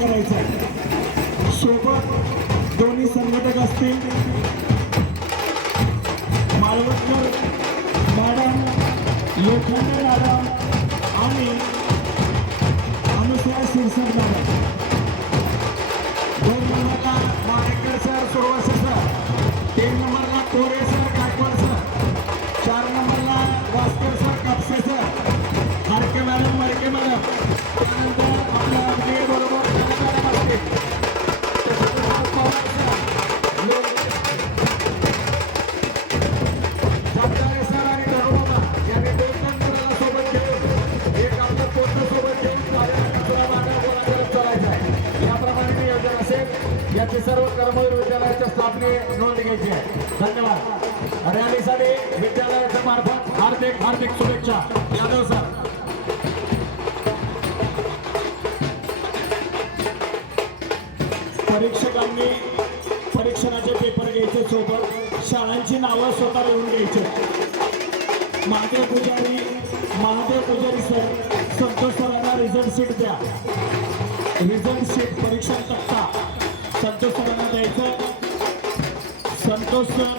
करायचं आहे। सोबत दोन्ही संघटक असतील, मालवणकर मॅडम, लोखंडे मॅडम आणि अनुसया शिरसाट मॅडम। 2 नंबरला मारेकर सर, सुरवसे सर, 3 नंबरला कोरे सर, गायकवाड सर, 4 नंबरला Waskar sir, Kapse sir, Harke madam, Marke madam, त्यानंतर आपल्या ब्रिगेड बरोबर मॅडम असते, जगदाळे सर आणि धर्मोबा यांनी 2 नंबरला सोबत घेऊन एक आपलं पोतं सोबत घेऊन मागे गोळा चालायचं आहे। याप्रमाणे नियोजन असेल। याची सर्व कर्मवीर विद्यालयाच्या स्टाफने नोंद घ्यायची आहे। धन्यवाद। रॅलीसाठी विद्यालयाच्या मार्फत हार्दिक हार्दिक शुभेच्छा। यादव सर, परीक्षकांनी परीक्षणाचे पेपर घ्यायचे, सोबत शाळांची नावं स्वतः लिहून घ्यायचे। महादेव पुजारी सर, संतोष सरांना रिझल्ट शीट द्या। रिझल्ट शीट परीक्षा तक्ता संतोष सरांना द्यायचं। संतोष सर,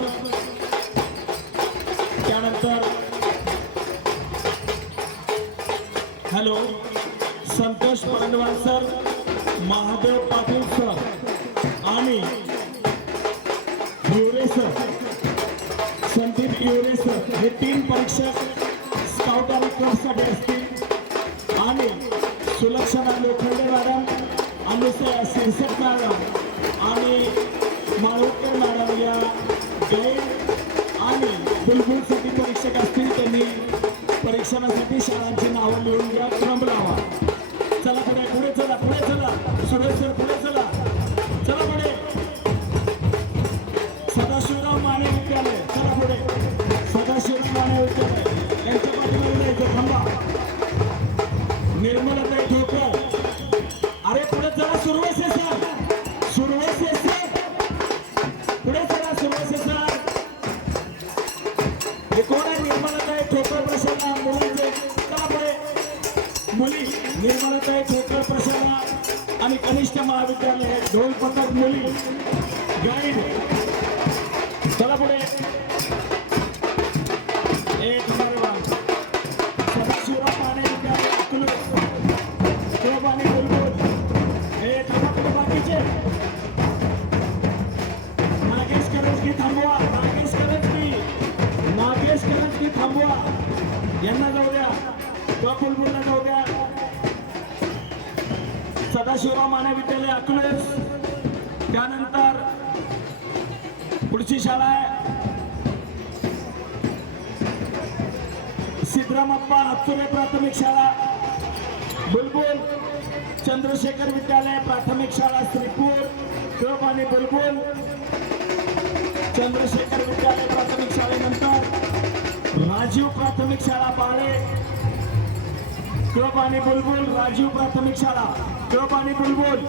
त्यानंतर hello Santosh Pandwal sir, Mahadev Patil sir आणि युरे सर, संदीप युरे सर, हे 3 परीक्षक स्काउट आणि क्लबसाठी असतील आणि सुलक्षणा लोखंडे मॅडम, अनुसया शिरसाट मॅडम आणि माळवणकर मॅडम या गाईड आणि बुलबुलसाठी परीक्षक असतील। त्यांनी परीक्षणासाठी शाळांची नावं लिहून घ्या, क्रम लावा। चला पुढे पुढे चला, पुढे चला, सुरेश सर पुढे चला, चला पुढे। सदाशिवराव माने विद्यालय, चला पुढे। सदाशिवराव माने विद्यालय यांच्या पाठीमागे जायचं, थांबा। निर्मलाताई ठोकर, अरे पुढे चला, सुरवसे सर, सुरवसे सर पुढे चला, सुरवसे सर। हे कोण आहे? निर्मलाताई ठोकर प्रशाला, मुलींचे, चला पुढे। मुली निर्मलाताई ठोकर प्रशाला आणि कनिष्ठ महाविद्यालय, ढोल पथक मुली गाईड, चला पुढे। एक नंबर सदाशिवराव माने विद्यालय, क्लब आणि बुलबुल, हे थांबा बाकीचे। नागेश करंजकी थांबवा, नागेश करंजकी थांबवा, यांना जाऊ द्या, क्लब बुलबुलला जाऊ द्या। सदाशिवराव माने विद्यालय अकलूज, त्यानंतर पुढची शाळा आहे सिद्धरामप्पा हातुरे प्राथमिक शाळा बुलबुल, चंद्रशेखर विद्यालय प्राथमिक शाळा श्रीपूर, क्लब आणि बुलबुल, चंद्रशेखर विद्यालय प्राथमिक शाळेनंतर राजीव प्राथमिक शाळा बाळे, क्लब आणि बुलबुल, राजीव प्राथमिक शाळा, क्लब आणि बुलबुल,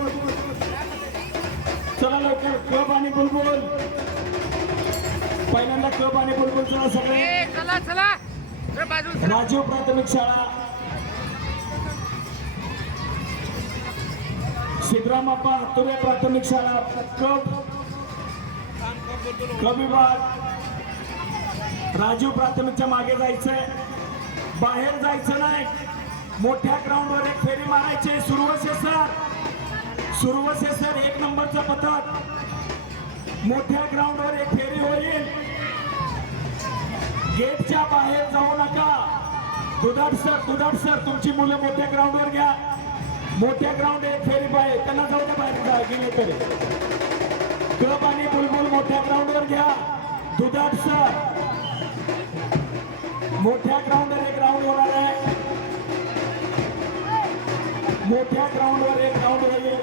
चला लवकर, क्लब आणि बुलबुल। पहिल्यांदा क्लब आणि बुलबुल, चला सगळे, चला चला। राजीव प्राथमिक शाळा, सिद्धरामप्पा हातुरे प्राथमिक शाळा, क्लब विभाग, राजीव प्राथमिकच्या मागे जायचंय, बाहेर जायचं नाही, मोठ्या ग्राउंडवर एक फेरी मारायची। सुरवसे सर 1 नंबरचं पथक, मोठ्या ग्राउंडवर एक फेरी होईल, गेटच्या बाहेर जाऊ नका। दुधाट सर तुमची मुलं मोठ्या ग्राउंडवर घ्या, मोठ्या ग्राउंड एक फेरी पाहिजे, त्यांना जाऊ द्या बाहेर गेले तरी। क्लब आणि बुलबुल मोठ्या ग्राउंडवर घ्या। दुधाट सर मोठ्या ग्राउंडवर एक राऊंड होणार आहे, मोठ्या ग्राउंडवर एक राऊंड होईल।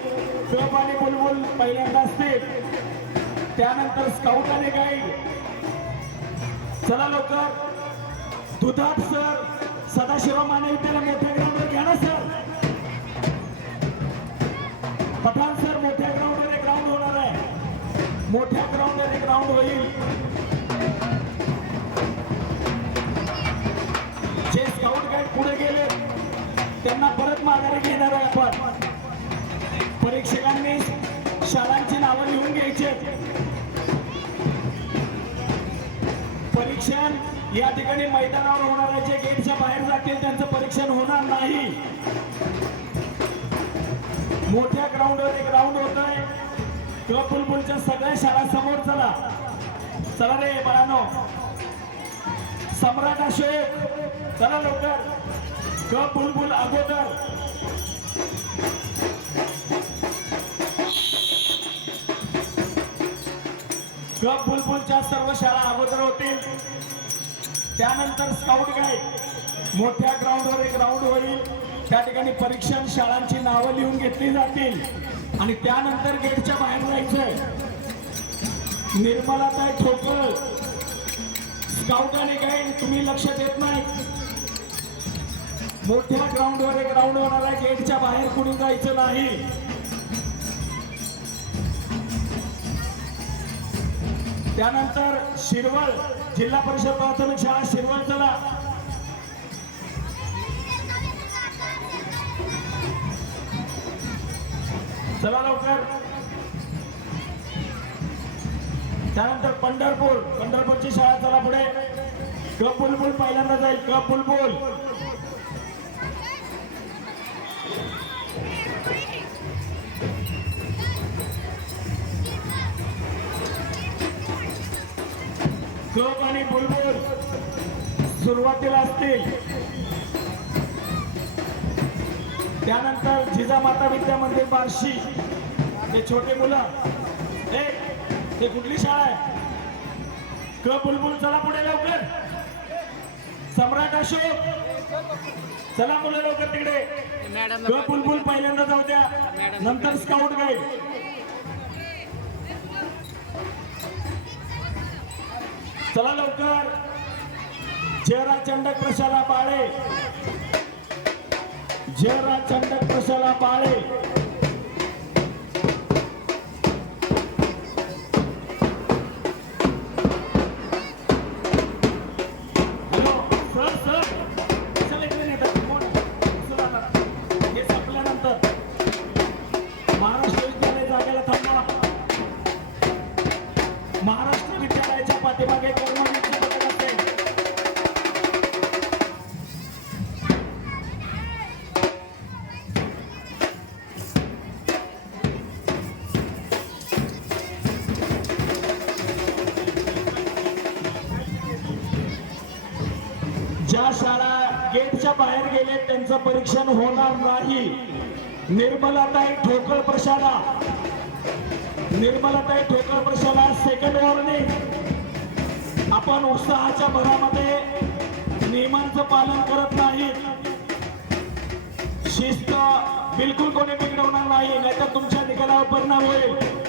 क्लब आणि बुलबुल पहिल्यांदा असतील, त्यानंतर स्काउट आणि गाईड, चला लवकर। दुधाट सर, सदाशिवराव माने विद्यालय मोठ्या ग्राउंडवर घ्या ना सर। पठाण सर मोठ्या ग्राउंडवर एक राऊंड होणार आहे, मोठ्या ग्राउंडवर एक राऊंड होईल। जे स्काउट गाईड पुढे गेले त्यांना परत माघारी घेणार आहे आपण। परीक्षकांनी शाळांची नावं लिहून घ्यायची. परीक्षण या ठिकाणी मैदानावर होणार आहे. जे गेटच्या बाहेर जातील त्यांचं परीक्षण होणार नाही. मोठ्या ग्राउंडवर एक ग्राउंड होत आहे. क्लब बुलबुलच्या सगळ्या शाळा समोर चला. चला रे बाळांनो. सम्राट अशोक चला लवकर. क्लब बुलबुल अगोदर. क्लब बुलबुलच्या सर्व शाळा अगोदर होतील. त्यानंतर स्काउट गाईड मोठ्या ग्राउंडवर एक ग्राउंड होईल. त्या ठिकाणी परीक्षण शाळांची नावं लिहून घेतली जातील आणि त्यानंतर गेटच्या बाहेर जायचंय. निर्मलाताई ठोकळ स्काउट आणि गाईड तुम्ही लक्ष देत नाही. मोठ्या ग्राउंडवर एक ग्राउंड होणार आहे. गेटच्या बाहेर कुणी जायचं नाही. त्यानंतर शिरवळ जिल्हा परिषद प्राथमिक शाळा शिरवळ चला. चला लवकर. त्यानंतर पंढरपूरची शाळा चला पुढे. क्लब बुलबुल पहिल्यांदा जाईल. क्लब बुलबुल क्लब आणि बुलबुल सुरुवातीला असतील. त्यानंतर जिजामाता विद्या मंदिर बार्शी ते छोटे मुलं. ते कुठली शाळा आहे? क्लब बुलबुल चला पुढे लवकर. सम्राट अशोक चला मुलं लवकर तिकडे. क्लब बुलबुल पहिल्यांदा जाऊ द्या. नंतर स्काउट गाईड. चला लवकर. जयरा चंडक प्रशाला बाळे. जयरा चंडक प्रशाला बाळे. हॅलो सर सर कशाला इकडे नेतात? हे संपल्यानंतर महाराष्ट्र विद्यालय जागेला थांबा. महाराष्ट्र विद्यालयाच्या पाठीमागे कर्मवीरचे पथक असेल. ज्या शाळा गेटच्या बाहेर गेले त्यांचं परीक्षण होणार नाही. निर्मलाताई ठोकळ प्रशाला. निर्मलाताई ठोकळ प्रशाला सेकंड वॉर्निंग. आपण उत्साहाच्या भरामध्ये नियमांचं पालन करत नाही. शिस्त बिलकुल कोणी बिघडवणार नाही, नाहीतर तुमच्या निकालावर परिणाम होईल.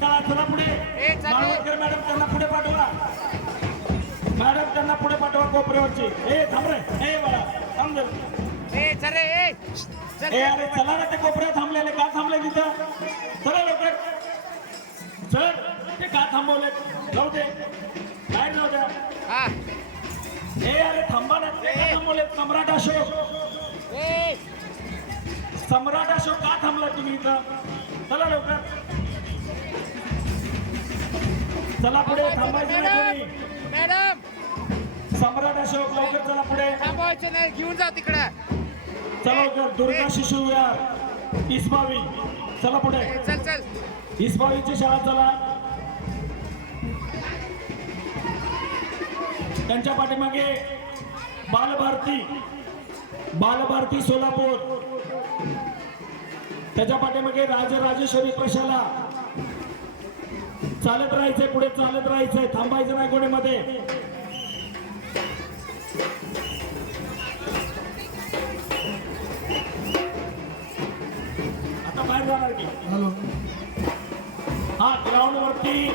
चला पुढे. माळवणकर मॅडम त्यांना पुढे पाठवा. मॅडम त्यांना पुढे पाठवा कोपऱ्यावरची. थांब रे. बाळा थांब रे. अरे चला ना. ते कोपऱ्यात थांबलेले का थांबले तिथं? चला लवकर. सर ते का थांबवले? जाऊ दे बाहेर जाऊ द्या. अरे थांबा ना. ते का थांबवले? सम्राट अशोक. सम्राट अशोक का थांबला तुम्ही इथं? चला लवकर. चला पुढे. थांबायचं नाही कोणी. मॅडम सम्राट अशोक लवकर चला पुढे. थांबवायचं नाही. घेऊन जा तिकडे. चला लवकर. दुर्गा शिशु विहार इसबावी चला पुढे. चल चल. इसबावीची शाळा चला. त्यांच्या पाठीमागे बालभारती सोलापूर. त्याच्या पाठीमागे राजराजेश्वरी प्रशाला. चालत राहायचंय पुढे. चालत राहायचंय. थांबायचं नाही कोणी मध्ये. आता बाहेर जाणार की? हा ग्राउंड वरती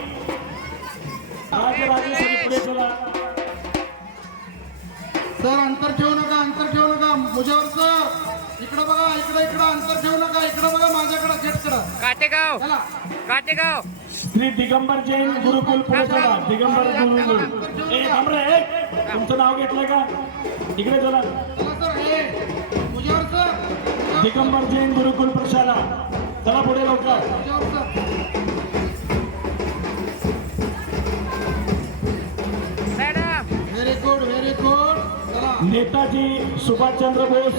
राजराजेश्वरी पुढे चला. सर अंतर ठेवू नका. अंतर ठेवू नका. मुझ्यावर सर इकडे बघा. इकडे अंतर ठेवू नका. इकडे बघा माझ्याकडे. गेटकडे. काटेगाव. चला. काटेगाव. श्री दिगंबर जैन गुरुकुल पुढे चला. दिगंबर गुरुकुल. थांब रे. तुमचं नाव घेतलंय का इकडे चला चला सर हे मुजेवर सर दिगंबर जैन गुरुकुल प्रशाला चला पुढे लवकर मुजेवर सर मॅडम व्हेरी गुड चला नेताजी सुभाषचंद्र बोस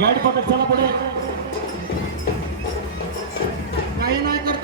गाईड पथक चला पुढे काही नाही करता